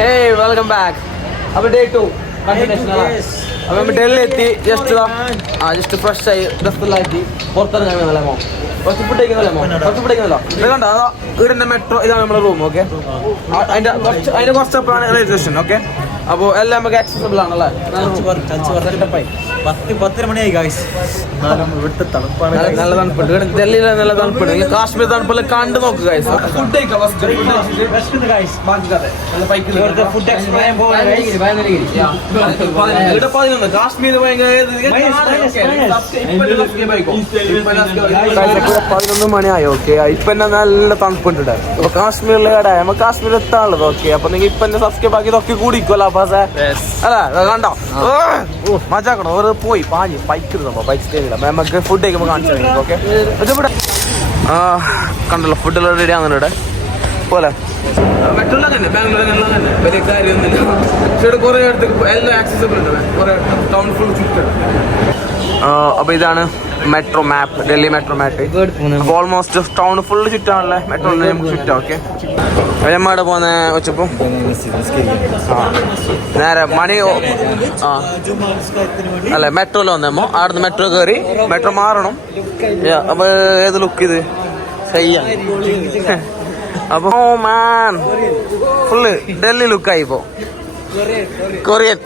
Hey, welcome back. Our day 2 continuation. Our Delhi etti just fresh ആയി dress ആക്കി പുറത്തിറങ്ങാനല്ലേ മോ കുറച്ച് ഫുഡ് കഴിക്കുന്നല്ലോ ഇതുകൊണ്ടാ വീടിന്റെ മെട്രോ ഇതാണ് നമ്മുടെ റൂം. ഓക്കെ, അതിന്റെ കുറച്ചപ്പോഴാണ് റെയിൽവേ സ്റ്റേഷൻ. ഓക്കെ, അപ്പോൾ എല്ലാം നമുക്ക് ആക്സസിബിൾ ആണല്ലേ. 10 മണിയായി ഗായ്സ്. ഇവിടുത്തെ തണുപ്പാണ്, നല്ല തണുപ്പുണ്ട്. ഡൽഹിയിലെ നല്ല തണുപ്പുണ്ട്. കാശ്മീർ തണുപ്പെല്ലാം കണ്ടു നോക്കുക ഗൈസ്. ഫുഡ് കഴിക്കാം കാശ്മീർ 11 മണിയായി. ഓക്കെ, ഇപ്പൊ നല്ല തണുപ്പുണ്ട്. അപ്പൊ കാശ്മീരിലെ കട നമുക്ക് കാശ്മീർ എത്താനുള്ളത്. ഓക്കെ, അപ്പൊ നിങ്ങൾ ഇപ്പൊ സബ്സ്ക്രൈബ് ആക്കി ഇതൊക്കെ കൂടിക്കോല്ലോ അപ്പാസേ അല്ല കണ്ടോ മജാക്കണോ ഒരു പോയി പാഞ്ഞ് ബൈക്ക് ബൈക്ക് സ്റ്റേജില്ല നമുക്ക് ഫുഡ് കഴിക്കുമ്പോൾ കാണിച്ചു. ഓക്കെ, കണ്ടല്ലോ ഫുഡെല്ലാം റെഡി ആകുന്നുണ്ട് ഇവിടെ പോലെ. മെട്രോയിൽ തന്നെ ബാംഗ്ലൂർ തന്നെ വലിയ കാര്യമൊന്നുമില്ല. പക്ഷേ കുറെ അടുത്ത് എല്ലാം ആക്സസിബിൾ ഉണ്ട്. കുറെ ടൗൺ ഫുൾ ചുറ്റും. അപ്പൊ ഇതാണ് മെട്രോ മാപ്പ്, ഡൽഹി മെട്രോ മാപ്പ്. അപ്പൊ ഓൾമോസ്റ്റ് ടൗൺ ഫുള്ള് ചുറ്റാണല്ലേ മെട്രോയിൽ നമുക്ക് ചുറ്റാം. ഓക്കെ, എമ്മടെ പോന്ന വെച്ചപ്പോ നേരെ മണി അല്ലെ മെട്രോയിൽ വന്നേമോ അവിടുന്ന് മെട്രോ കയറി മെട്രോ മാറണം. അപ്പൊ ഏത് ലുക്ക് ഇത് ശരിയാ. അപ്പൊ മാൻ ഫുള്ള് ഡൽഹി ലുക്കായി ഇപ്പോ കൊറിയൻ.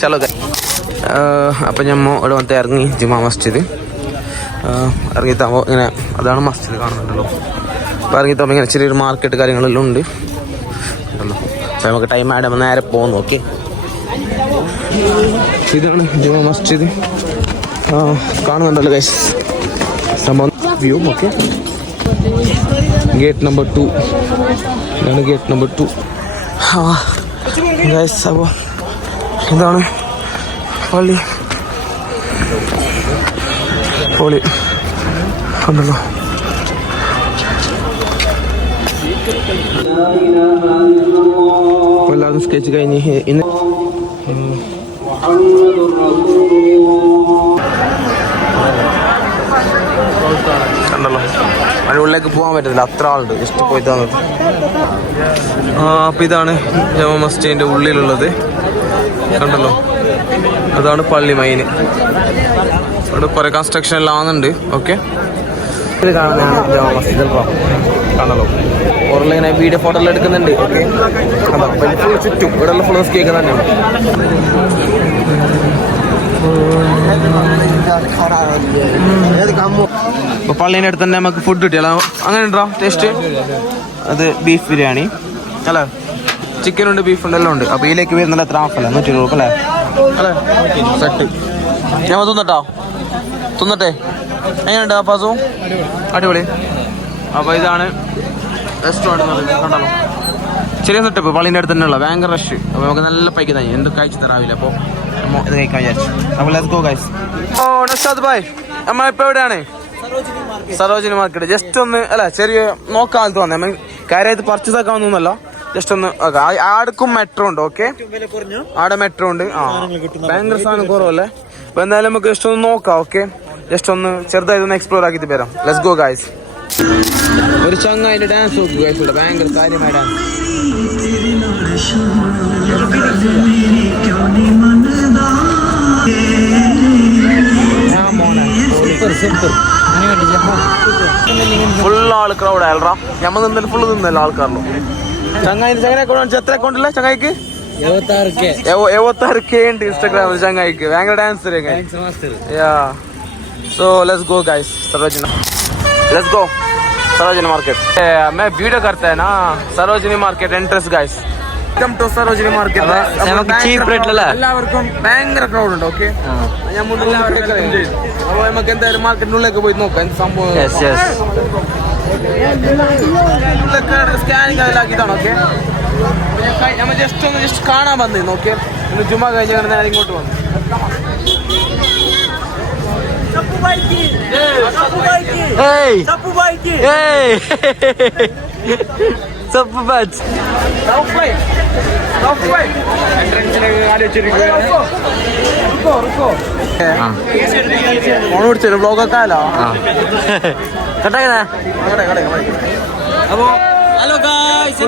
ചലോ അപ്പം ഞമ്മ ഇവിടെ വന്നിട്ട് ഇറങ്ങി ജുമാ മസ്ജിദ് ഇറങ്ങിത്താകുമ്പോൾ ഇങ്ങനെ അതാണ് മസ്ജിദ് കാണുന്നുണ്ടല്ലോ. അപ്പോൾ ഇറങ്ങിത്താകുമ്പോൾ ഇങ്ങനെ ചെറിയൊരു മാർക്കറ്റ് കാര്യങ്ങളെല്ലാം ഉണ്ട് ഉണ്ടല്ലോ. അപ്പോൾ നമുക്ക് ടൈം ആയിട്ട് നേരെ പോകുന്നു. ഓക്കെ, ഇതാണ് ജുമാ മസ്ജിദ്. കാണുന്നുണ്ടല്ലോ ഗൈസ് സംഭവം വ്യൂ. ഓക്കെ, ഗേറ്റ് നമ്പർ 2 ഇതാണ് ഗേറ്റ് നമ്പർ 2 ഗൈസ്. അപ്പോൾ ഇതാണ് പള്ളി. പൊളി ഉണ്ടല്ലോ. എല്ലാവരും സ്കെച്ച് കഴിഞ്ഞ് ഇന്ന് കണ്ടല്ലോ. അതിൻ്റെ ഉള്ളിലേക്ക് പോകാൻ പറ്റത്തില്ല, അത്ര ആളുണ്ട്. ജസ്റ്റ് പോയി തന്നത്. അപ്പം ഇതാണ് ജമാ മസ്ജിദിൻ്റെ ഉള്ളിലുള്ളത് കണ്ടല്ലോ. അതാണ് പള്ളി മൈന്. ഇവിടെ കുറെ കൺസ്ട്രക്ഷൻ എല്ലാം ആകുന്നുണ്ട്. ഓക്കെ, ഇത് കാണുന്നതാണ് ജമാ മസ്ജിദ് കണ്ടല്ലോ. ഓറിലിങ്ങനെ വീഡിയോ ഫോട്ടോ എല്ലാം എടുക്കുന്നുണ്ട്. ഓക്കെ, ഫുൾ ചുറ്റും ഇവിടെ ഉള്ള ഫുൾ കേൾക്കുന്നുണ്ട്. അപ്പൊ പള്ളീൻ്റെ അടുത്ത് തന്നെ നമുക്ക് ഫുഡ് കിട്ടിയല്ലോ. അങ്ങനെ ഉണ്ടോ ടേസ്റ്റ്? അത് ബീഫ് ബിരിയാണി അല്ലേ, ചിക്കൻ ഉണ്ട്, ബീഫ് ഉണ്ട്, എല്ലാം ഉണ്ട്. അപ്പൊ ഇതിലേക്ക് വരുന്നില്ല എത്ര ആഫല്ല 120 രൂപ അല്ലേ അല്ലേ സെറ്റ്. ഞാൻ തിന്നട്ടോ, തിന്നട്ടെ എങ്ങനെയുണ്ട് അപ്പാസു? അടിപൊളി. അപ്പൊ ഇതാണ് റെസ്റ്റോറൻറ്റ് കണ്ടല്ലോ. ചെറിയ സെറ്റപ്പ് പള്ളീൻ്റെ അടുത്ത് തന്നെയുള്ള ഭയങ്കര റഷ്. അപ്പോൾ നമുക്ക് നല്ല പൈക്ക് തന്നെ എന്ത് കഴിച്ച് തരാവില്ല. അപ്പോൾ ഇത് കഴിക്കാൻ വിചാരിച്ചു. അപ്പോൾ ലെറ്റ്സ് ഗോ ഗൈസ്. ഓ നഷാദ് ഭായ്, നമ്മൾ ഇപ്പോൾ എവിടെയാണ്? സരോജിനി മാർക്കറ്റ്. ജസ്റ്റ് ഒന്ന് അല്ല ചെറിയ നോക്കാൻ തോന്നേ, നമ്മൾ കാര്യമായിട്ട് പർച്ചേസ് ആക്കാൻ ഒന്നുമല്ല. ജസ്റ്റ് ഒന്ന് ആടക്കും മെട്രോ ഉണ്ട്. ഓക്കെ, ആടെ മെട്രോ ഉണ്ട്. ഭയങ്കര സാധനം കുറവല്ലേ. അപ്പൊ എന്തായാലും നമുക്ക് ജസ്റ്റ് ഒന്ന് നോക്കാം. ഓക്കെ, ജസ്റ്റ് ഒന്ന് ചെറുതായിട്ട് ഒന്ന് എക്സ്പ്ലോർ ആക്കിയിട്ട് വരാം. Let's go guys. ഒരു ചങ്ങായിന്റെ ഡാൻസ് നോക്കുക ഗൈസ്, ഇവിടെ ഭയങ്കര കാര്യമായ ഡാൻസ്. ഫുൾ ആള് ക്രൗഡ് ആയല്രാ. ഞമ്മ നിന്നിട്ട് ഫുള്ള് നിന്നല്ലോ ആൾക്കാരല്ലോ. ചങ്ങായി ചങ്ങനെ അക്കൗണ്ട് എത്ര അക്കൗണ്ട് ഇല്ല ചങ്ങായിക്ക്? 76K ഉണ്ട് ഇൻസ്റ്റാഗ്രാമിൽ ചങ്ങായിക്ക്. ഭയങ്കര dance. So let's go guys Sarojini. Let's go Sarojini market. मैं वीडियो करता है ना Sarojini market entrance guys. Welcome to Sarojini market. നമുക്ക് ചീപ്പ് റേറ്റിലല്ലേ എല്ലാവർക്കും ഭയങ്കര ക്രൗഡ് ഉണ്ട്. ഓക്കെ, ഞാൻ മുന്നിൽ അപ്പോൾ നമുക്ക് എന്തായാലും മാർക്കറ്റിനുള്ളിലേക്ക് പോയി നോക്കാം എന്ത് സംഭവം. സ്കാനിങ് അതിലാക്കിയതാണ്. ഓക്കെ, നമ്മൾ ജസ്റ്റ് കാണാൻ വന്നിരുന്നു. ഓക്കെ, ഇന്ന് ജുമാ കഴിഞ്ഞ് നേരെ ഇങ്ങോട്ട് വന്നു. ഫോൺ വിളിച്ചൊരു ബ്ലോഗൊക്കെ ആലോ. അപ്പൊ hello guys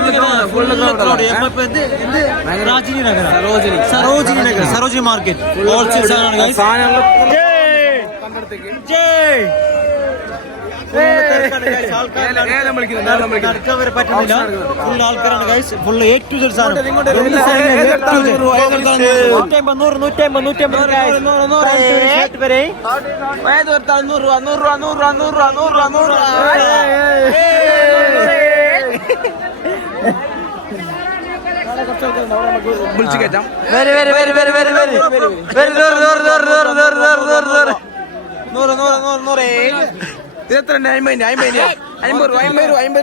Sarojini market wholesale സാധനമാണ് ഗായ്സ്. നടക്കാൻ വരെ പറ്റുന്നില്ല. ഫുൾ ആൾക്കാരാണ് guys. Full A to Z സാധനം. 150 ഷർട്ട് വരെ. വിളിച്ചു കയറ്റാം. ഇതെത്ര 50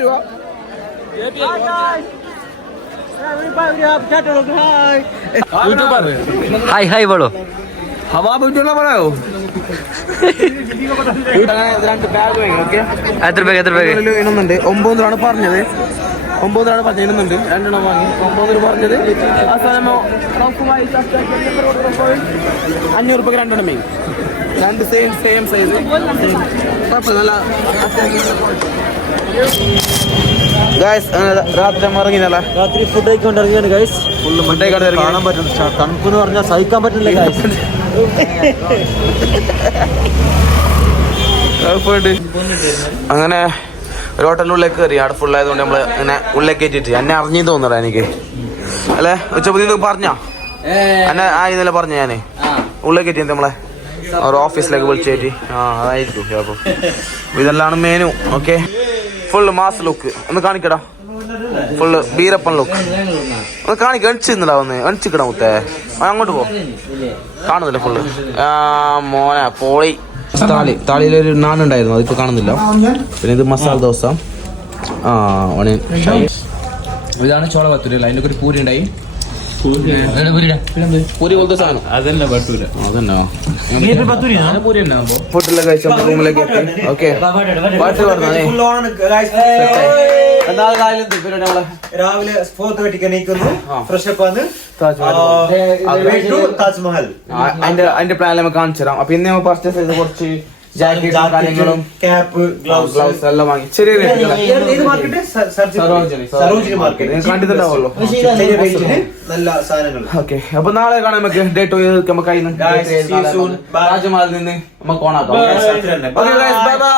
രൂപ. ഹായ് ഹായ് ബോളോ. പറയായോ? രണ്ട് ബാഗ് ഓക്കെ. എത്ര ബാഗ് ഇടുന്നുണ്ട്. 9 രൂപയാണ് പറഞ്ഞത്. 9 രൂപയാണ് പറഞ്ഞത്. ഇടുന്നുണ്ട്. 2 എണ്ണം വാങ്ങി 9 രൂപ പറഞ്ഞത്. ആ സാധനം 500 രൂപയ്ക്ക് 2 എണ്ണം വാങ്ങി. രണ്ട് സെയിം സൈസ്. കുഴപ്പമില്ല. ഗായ്സ് രാത്രി ഇറങ്ങിയല്ല. രാത്രി ഫുഡ് കഴിക്കൊണ്ട് ഇറങ്ങിയാണ് ഗൈസ്. ഫുള്ള് മണ്ടേ കാണാൻ പറ്റും. തണുപ്പെന്ന് പറഞ്ഞാൽ സഹിക്കാൻ പറ്റില്ല ഗൈസ്. അങ്ങനെ ഒരു ഹോട്ടലിനുള്ളിലേക്ക് കയറി. അവിടെ ഫുൾ ആയതുകൊണ്ട് നമ്മള് ഇങ്ങനെ ഉള്ളിലേക്ക് കയറ്റിട്ട് എന്നെ അറിഞ്ഞു തോന്നടാ എനിക്ക്. അല്ലെ ഉച്ചപ്പതി പറഞ്ഞോ? എന്നെ ആയിരുന്നല്ലേ പറഞ്ഞ ഞാന് ഉള്ളിലേക്ക് കയറ്റി നമ്മളെ ഒരു ഓഫീസിലേക്ക് വിളിച്ചു കയറ്റി. അതായിരിക്കും ചിലപ്പോ. ഇതെല്ലാം menu. Okay, full mass look. ഒന്ന് കാണിക്കടാ. ഫുള്ള് ബീരപ്പൻ ലുക്ക് ഒന്ന് കാണിക്ക. എണിച്ചിരുന്നടാ ഒന്ന് എണിച്ചിക്കടാ മുത്തേ. അങ്ങോട്ട് പോ. കാണുന്നില്ല ഫുള്ള്. മോനെ പോളി. താളിയിലൊരു നാനുണ്ടായിരുന്നു, അതിപ്പോ കാണുന്നില്ല. പിന്നെ ഇത് മസാല ദോശ. ഇതാണ് ചോള പത്തൂര്. അതിന്റെ ഒരു പൂരി ഉണ്ടായി. പൂരി പോലത്തെ സാധനം അതന്നെ. ബട്ടൂര അതന്നെ. ഫുഡിലൊക്കെ കഴിച്ച് റൂമിലേക്ക് എത്തി. ഓക്കെ, പാട്ട് പറഞ്ഞേ. രാവിലെ 4:30 എണീക്കുന്നു. ഫ്രഷപ്പ് ആണ്. താജ്മഹൽ അതിന്റെ പ്ലാൻ നമുക്ക് കാണിച്ചു തരാം. അപ്പൊ ഇന്ന് നമ്മൾ പർച്ചേസ് ചെയ്ത് കുറച്ച് ജാക്കറ്റും കാര്യങ്ങളും ക്യാപ്പ് ഗ്ലൗസ് എല്ലാം വാങ്ങി. ചെറിയ സരോജിനി മാർക്കറ്റ് കണ്ടിട്ടുണ്ടാവുമല്ലോ. നല്ല സാധനങ്ങൾ. ഓക്കെ, അപ്പൊ നാളെ കാണാൻ നമുക്ക് ഡേ 2 നമുക്ക് താജ്മഹലിൽ നിന്ന് നമുക്ക് ഓണാക്കാം. Bye bye.